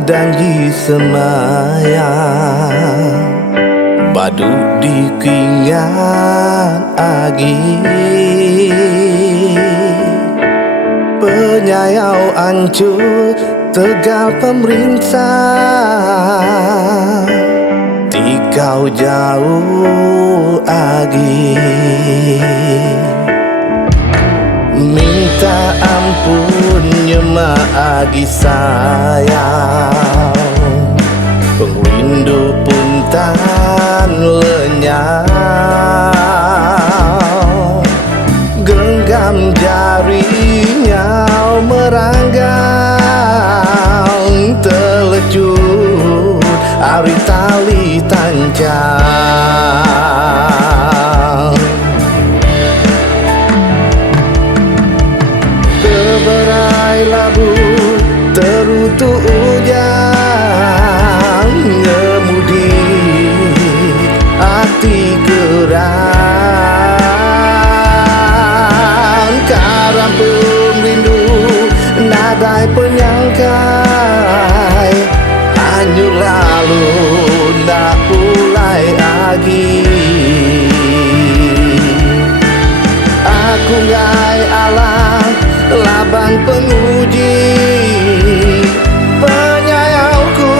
danji semayang badut di kingat agi penyayau ancur tegal pemerintah tikau jauh agi minta ampun nyema agi sayang pengrindu pun tan lenyap genggam jarinya meranggang telecut ari tali tancap keberai labu terutu hujan ngemudi hati kerang karam perindu nadai penyangkai hanyut lalu nak pulai lagi aku ngai alam laban penguji penyayauku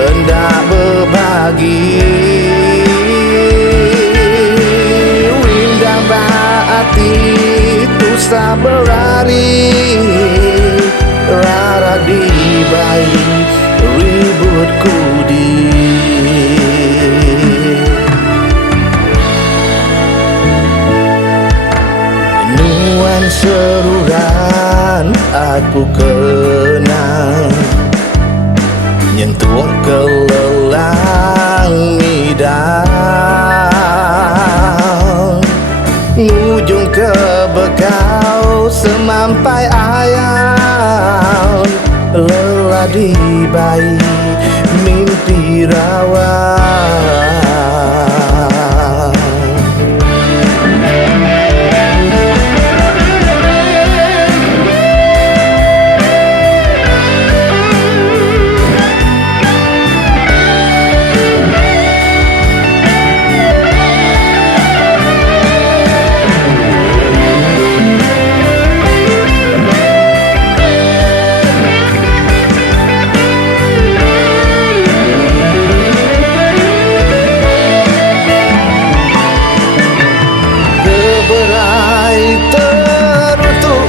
hendak berbagi windang baati tusa berari rara di bayi ribut kudi nuan seruran aku kenang nyentuh kelelang midang ngujung ke bekau semampai ayam lelah di bayi mimpi rawan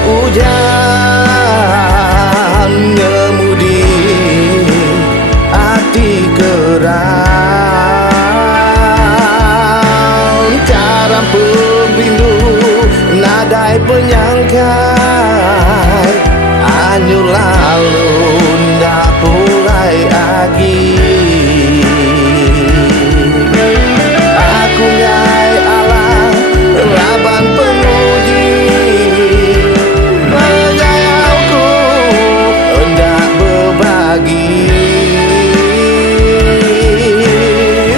hujan ngemudi hati kerang cara perindu nadai penyangkai hanyut lalu ndak pulai lagi aku ngai alam laban penguji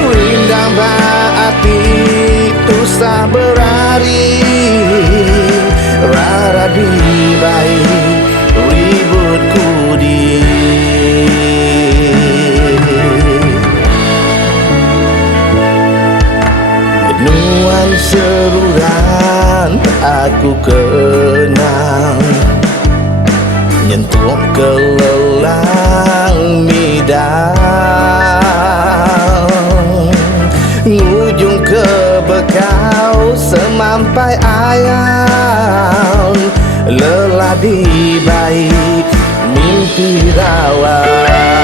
windang baati tusa berari rara di bayi ribut kudi nuan seruran aku kenang nyentuh kelelang midang ngujung ke bekau semampai ayam lelah di bayi mimpi rawan